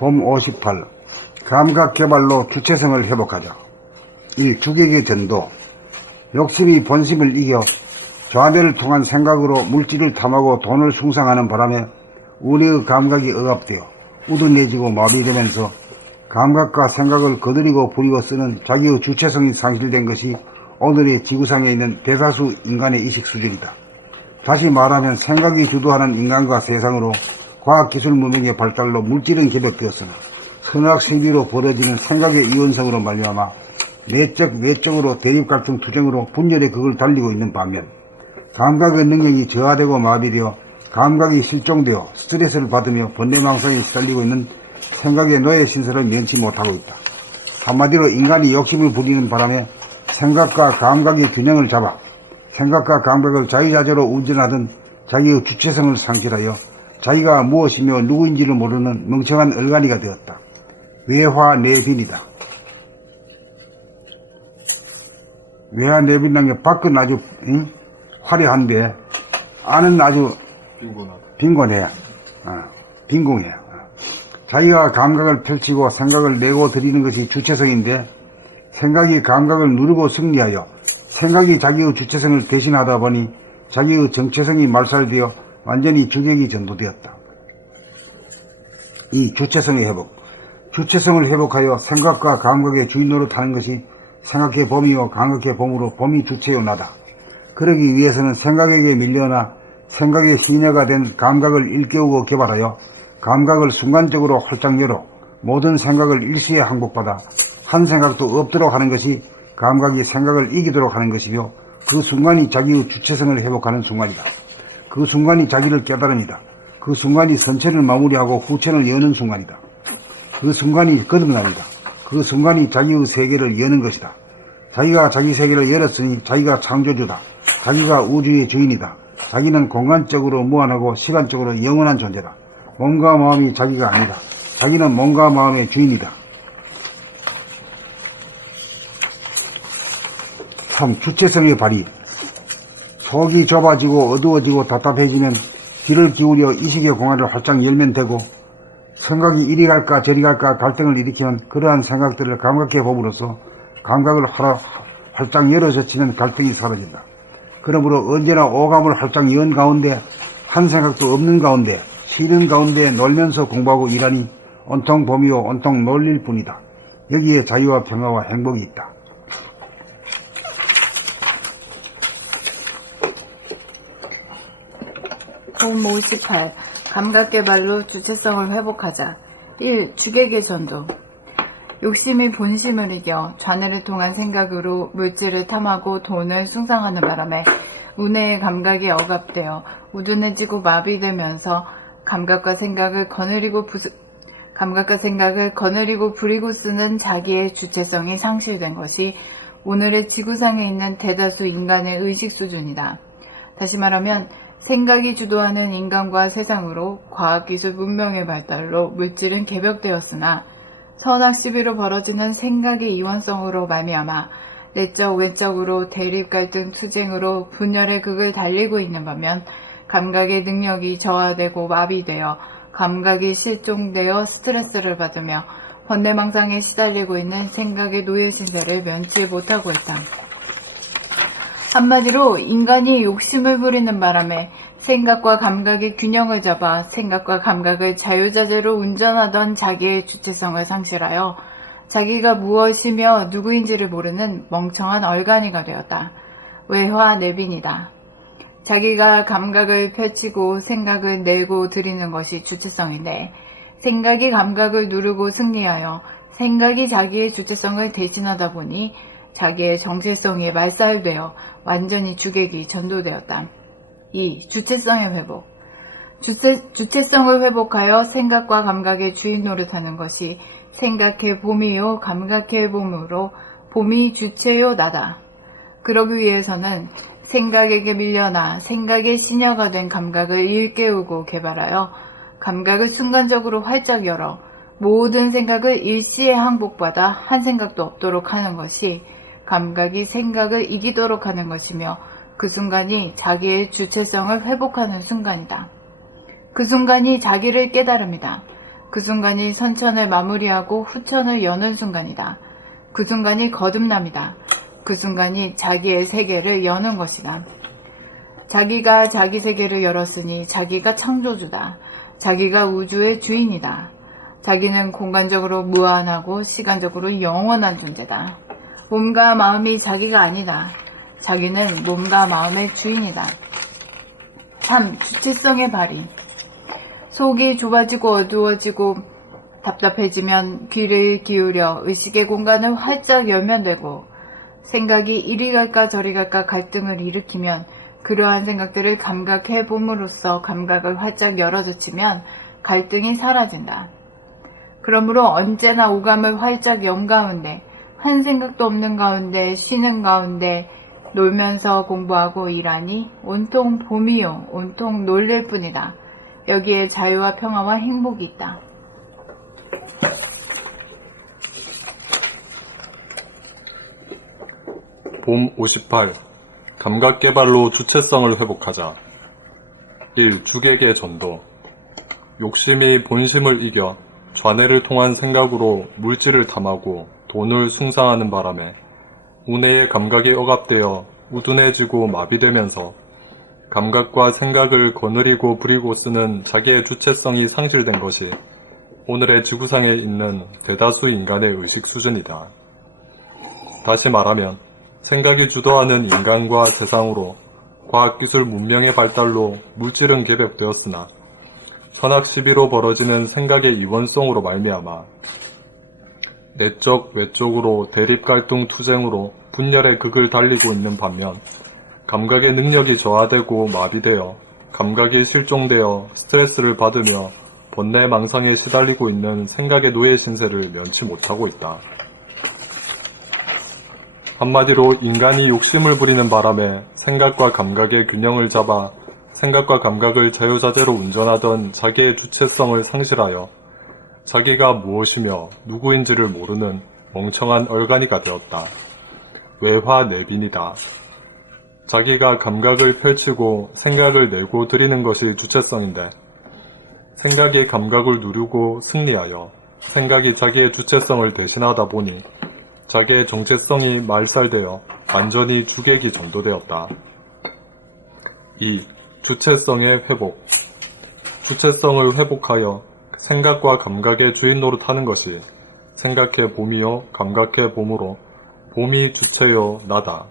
봄 58. 감각개발로 주체성을 회복하자. 1. 주객의 전도. 욕심이 본심을 이겨 좌뇌를 통한 생각으로 물질을 탐하고 돈을 숭상하는 바람에 우리의 감각이 억압되어 우둔해지고 마비되면서 감각과 생각을 거느리고 부리고 쓰는 자기의 주체성이 상실된 것이 오늘의 지구상에 있는 대다수 인간의 의식 수준이다. 다시 말하면 생각이 주도하는 인간과 세상으로 과학기술 문명의 발달로 물질은 개벽되었으나 선악생비로 벌어지는 생각의 이원성으로 말미암아 내적 외적으로 대립갈등 투쟁으로 분열의 극을 달리고 있는 반면 감각의 능력이 저하되고 마비되어 감각이 실종되어 스트레스를 받으며 번뇌망상에 시달리고 있는 생각의 노예 신세를 면치 못하고 있다. 한마디로 인간이 욕심을 부리는 바람에 생각과 감각의 균형을 잡아 생각과 감각을 자유자재로 운전하던 자기의 주체성을 상실하여 자기가 무엇이며 누구인지를 모르는 멍청한 얼간이가 되었다. 외화내빈이다. 외화내빈이라는 게 밖은 아주 화려한데 안은 아주 빈곤해. 빈궁해. 자기가 감각을 펼치고 생각을 내고 드리는 것이 주체성인데 생각이 감각을 누르고 승리하여 생각이 자기의 주체성을 대신하다 보니 자기의 정체성이 말살되어 완전히 주객이 전도되었다. 이 주체성의 회복. 주체성을 회복하여 생각과 감각의 주인 노릇하는 것이 생각의 범위요 감각의 범으로 범위 주체요 나다. 그러기 위해서는 생각에게 밀려나 생각의 시녀가 된 감각을 일깨우고 개발하여 감각을 순간적으로 활짝 열어 모든 생각을 일시에 항복받아 한 생각도 없도록 하는 것이 감각이 생각을 이기도록 하는 것이며 그 순간이 자기의 주체성을 회복하는 순간이다. 그 순간이 자기를 깨달음이다. 그 순간이 선체를 마무리하고 후천을 여는 순간이다. 그 순간이 거듭남이다. 그 순간이 자기의 세계를 여는 것이다. 자기가 자기 세계를 열었으니 자기가 창조주다. 자기가 우주의 주인이다. 자기는 공간적으로 무한하고 시간적으로 영원한 존재다. 몸과 마음이 자기가 아니다. 자기는 몸과 마음의 주인이다. 3. 주체성의 발휘. 속이 좁아지고 어두워지고 답답해지면 귀를 기울여 의식의 공간을 활짝 열면 되고 생각이 이리 갈까 저리 갈까 갈등을 일으키면 그러한 생각들을 감각해 봄으로써 감각을 활짝 열어젖히는 갈등이 사라진다. 그러므로 언제나 오감을 활짝 연 가운데 한 생각도 없는 가운데 쉬는 가운데 놀면서 공부하고 일하니 온통 봄이요 온통 놀릴 뿐이다. 여기에 자유와 평화와 행복이 있다. 봄 58. 감각개발로 주체성을 회복하자. 1. 주객의 전도. 욕심이 본심을 이겨 좌뇌를 통한 생각으로 물질을 탐하고 돈을 숭상하는 바람에 우뇌의 감각이 억압되어 우둔해지고 마비되면서 감각과 생각을 거느리고 부리고 쓰는 자기의 주체성이 상실된 것이 오늘의 지구상에 있는 대다수 인간의 의식 수준이다. 다시 말하면 생각이 주도하는 인간과 세상으로 과학기술 문명의 발달로 물질은 개벽되었으나 선악 시비로 벌어지는 생각의 이원성으로 말미암아 내적 외적으로 대립 갈등 투쟁으로 분열의 극을 달리고 있는 반면 감각의 능력이 저하되고 마비되어 감각이 실종되어 스트레스를 받으며 번뇌망상에 시달리고 있는 생각의 노예 신세를 면치 못하고 있다. 한마디로 인간이 욕심을 부리는 바람에 생각과 감각의 균형을 잡아 생각과 감각을 자유자재로 운전하던 자기의 주체성을 상실하여 자기가 무엇이며 누구인지를 모르는 멍청한 얼간이가 되었다. 외화내빈이다. 자기가 감각을 펼치고 생각을 내고 드리는 것이 주체성인데 생각이 감각을 누르고 승리하여 생각이 자기의 주체성을 대신하다 보니 자기의 정체성이 말살되어 완전히 주객이 전도되었다. 2. 주체성의 회복. 주체성을 회복하여 생각과 감각의 주인 노릇하는 것이 생각의 봄이요 감각의 봄으로 봄이 주체요 나다. 그러기 위해서는 생각에게 밀려나 생각의 시녀가 된 감각을 일깨우고 개발하여 감각을 순간적으로 활짝 열어 모든 생각을 일시에 항복받아 한 생각도 없도록 하는 것이 감각이 생각을 이기도록 하는 것이며 그 순간이 자기의 주체성을 회복하는 순간이다. 그 순간이 자기를 깨달음이다. 그 순간이 선천을 마무리하고 후천을 여는 순간이다. 그 순간이 거듭남이다. 그 순간이 자기의 세계를 여는 것이다. 자기가 자기 세계를 열었으니 자기가 창조주다. 자기가 우주의 주인이다. 자기는 공간적으로 무한하고 시간적으로 영원한 존재다. 몸과 마음이 자기가 아니다. 자기는 몸과 마음의 주인이다. 3. 주체성의 발휘. 속이 좁아지고 어두워지고 답답해지면 귀를 기울여 의식의 공간을 활짝 열면 되고, 생각이 이리 갈까 저리 갈까 갈등을 일으키면 그러한 생각들을 감각해 봄으로써 감각을 활짝 열어젖히면 갈등이 사라진다. 그러므로 언제나 오감을 활짝 연 가운데, 한 생각도 없는 가운데, 쉬는 가운데 놀면서 공부하고 일하니 온통 봄이요 온통 놀릴 뿐이다. 여기에 자유와 평화와 행복이 있다. 봄 58. 감각개발로 주체성을 회복하자. 1. 주객의 전도. 욕심이 본심을 이겨 좌뇌를 통한 생각으로 물질을 탐하고 돈을 숭상하는 바람에 우뇌의 감각이 억압되어 우둔해지고 마비되면서 감각과 생각을 거느리고 부리고 쓰는 자기의 주체성이 상실된 것이 오늘의 지구상에 있는 대다수 인간의 의식 수준이다. 다시 말하면 생각이 주도하는 인간과 세상으로 과학기술 문명의 발달로 물질은 개벽되었으나 선악 시비로 벌어지는 생각의 이원성으로 말미암아 내적 외적으로 대립 갈등 투쟁으로 분열의 극을 달리고 있는 반면 감각의 능력이 저하되고 마비되어 감각이 실종되어 스트레스를 받으며 번뇌 망상에 시달리고 있는 생각의 노예 신세를 면치 못하고 있다. 한마디로 인간이 욕심을 부리는 바람에 생각과 감각의 균형을 잡아 생각과 감각을 자유자재로 운전하던 자기의 주체성을 상실하여 자기가 무엇이며 누구인지를 모르는 멍청한 얼간이가 되었다. 외화내빈이다. 자기가 감각을 펼치고 생각을 내고 드리는 것이 주체성인데 생각이 감각을 누르고 승리하여 생각이 자기의 주체성을 대신하다 보니 자기의 정체성이 말살되어 완전히 주객이 전도되었다. 2. 주체성의 회복. 주체성을 회복하여 생각과 감각의 주인 노릇하는 것이 생각해 봄이요 감각해 봄으로 봄이 주체요 나다.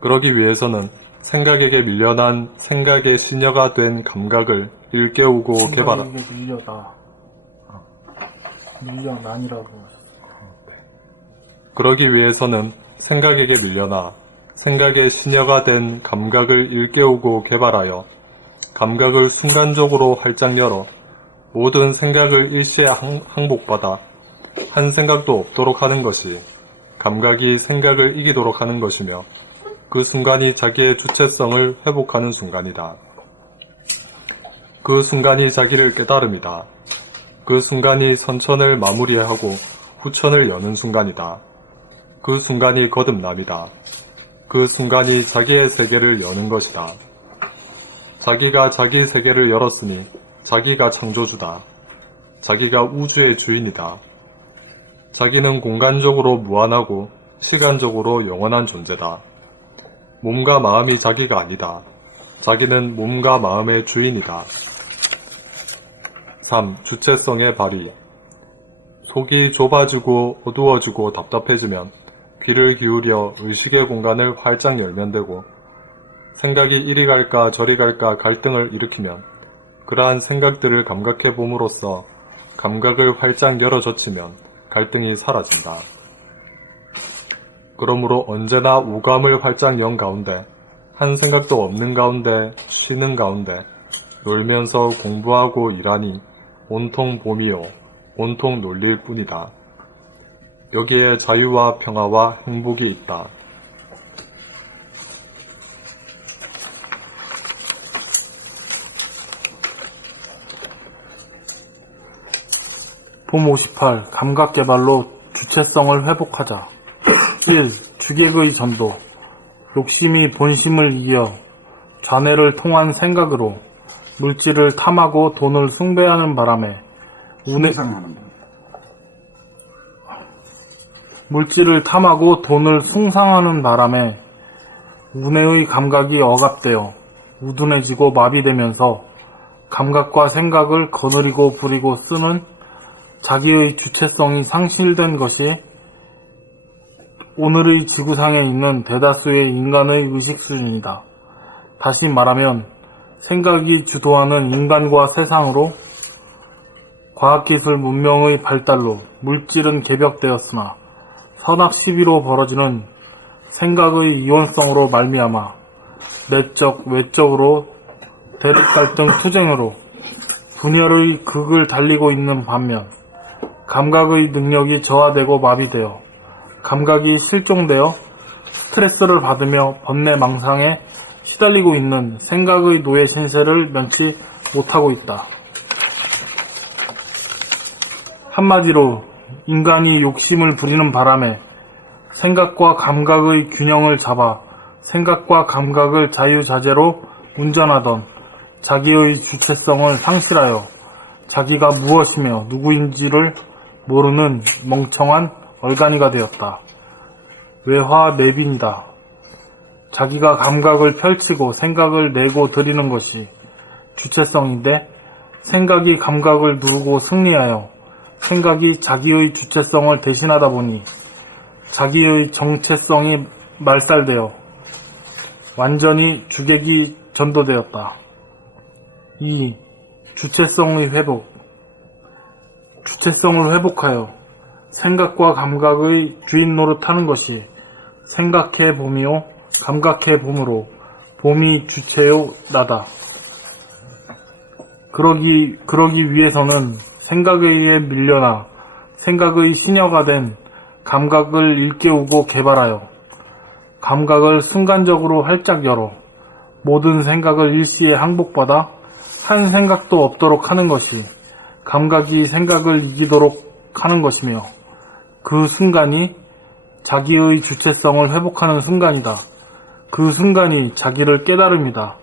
그러기 위해서는 생각에게 밀려난 생각의 시녀가 된 감각을 일깨우고 개발하. 밀려난이라고. 그러기 위해서는 생각에게 밀려나 생각의 시녀가 된 감각을 일깨우고 개발하여 감각을 순간적으로 활짝 열어 모든 생각을 일시에 항복받아 한 생각도 없도록 하는 것이 감각이 생각을 이기도록 하는 것이며 그 순간이 자기의 주체성을 회복하는 순간이다. 그 순간이 자기를 깨달음이다. 그 순간이 선천을 마무리하고 후천을 여는 순간이다. 그 순간이 거듭남이다. 그 순간이 자기의 세계를 여는 것이다. 자기가 자기 세계를 열었으니 자기가 창조주다. 자기가 우주의 주인이다. 자기는 공간적으로 무한하고 시간적으로 영원한 존재다. 몸과 마음이 자기가 아니다. 자기는 몸과 마음의 주인이다. 3. 주체성의 발휘. 속이 좁아지고 어두워지고 답답해지면 귀를 기울여 의식의 공간을 활짝 열면 되고 생각이 이리 갈까 저리 갈까 갈등을 일으키면 그러한 생각들을 감각해 봄으로써 감각을 활짝 열어젖히면 갈등이 사라진다. 그러므로 언제나 오감을 활짝 연 가운데 한 생각도 없는 가운데 쉬는 가운데 놀면서 공부하고 일하니 온통 봄이요 온통 놀릴 뿐이다. 여기에 자유와 평화와 행복이 있다. 봄 58. 감각개발로 주체성을 회복하자. 1. 주객의 전도. 욕심이 본심을 이겨 좌뇌를 통한 생각으로 물질을 탐하고 돈을 숭배하는 바람에 숭상하는 분. 물질을 탐하고 돈을 숭상하는 바람에 운해의 감각이 억압되어 우둔해지고 마비되면서 감각과 생각을 거느리고 부리고 쓰는 자기의 주체성이 상실된 것이 오늘의 지구상에 있는 대다수의 인간의 의식 수준이다. 다시 말하면 생각이 주도하는 인간과 세상으로 과학기술 문명의 발달로 물질은 개벽되었으나 선악 시비로 벌어지는 생각의 이원성으로 말미암아 내적, 외적으로 대립 갈등 투쟁으로 분열의 극을 달리고 있는 반면 감각의 능력이 저하되고 마비되어 감각이 실종되어 스트레스를 받으며 번뇌망상에 시달리고 있는 생각의 노예 신세를 면치 못하고 있다. 한마디로 인간이 욕심을 부리는 바람에 생각과 감각의 균형을 잡아 생각과 감각을 자유자재로 운전하던 자기의 주체성을 상실하여 자기가 무엇이며 누구인지를 모르는 멍청한 얼간이가 되었다. 외화내빈이다. 자기가 감각을 펼치고 생각을 내고 드리는 것이 주체성인데 생각이 감각을 누르고 승리하여 생각이 자기의 주체성을 대신하다 보니 자기의 정체성이 말살되어 완전히 주객이 전도되었다. 2. 주체성의 회복. 주체성을 회복하여 생각과 감각의 주인 노릇하는 것이 생각해 봄이요 감각해 봄으로 봄이 주체요 나다. 그러기 위해서는 생각에 의해 밀려나 생각의 시녀가 된 감각을 일깨우고 개발하여 감각을 순간적으로 활짝 열어 모든 생각을 일시에 항복받아 한 생각도 없도록 하는 것이 감각이 생각을 이기도록 하는 것이며 그 순간이 자기의 주체성을 회복하는 순간이다. 그 순간이 자기를 깨달음이다.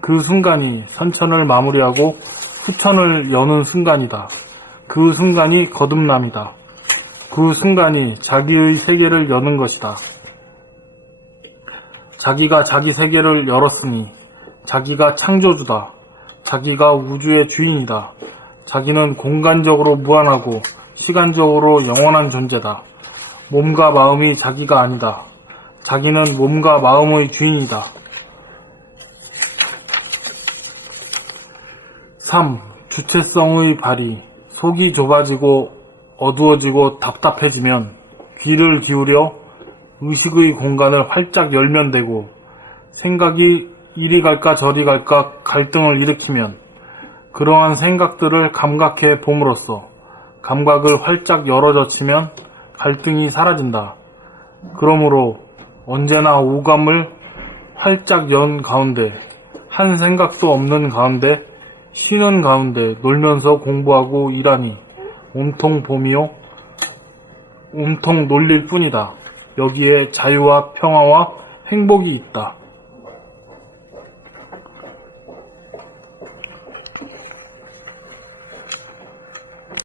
그 순간이 선천을 마무리하고 후천을 여는 순간이다. 그 순간이 거듭남이다. 그 순간이 자기의 세계를 여는 것이다. 자기가 자기 세계를 열었으니 자기가 창조주다. 자기가 우주의 주인이다. 자기는 공간적으로 무한하고 시간적으로 영원한 존재다. 몸과 마음이 자기가 아니다. 자기는 몸과 마음의 주인이다. 3. 주체성의 발휘. 속이 좁아지고 어두워지고 답답해지면 귀를 기울여 의식의 공간을 활짝 열면 되고 생각이 이리 갈까 저리 갈까 갈등을 일으키면 그러한 생각들을 감각해 봄으로써 감각을 활짝 열어젖히면 갈등이 사라진다. 그러므로 언제나 오감을 활짝 연 가운데 한 생각도 없는 가운데 쉬는 가운데 놀면서 공부하고 일하니 온통 봄이요 온통 놀릴 뿐이다. 여기에 자유와 평화와 행복이 있다.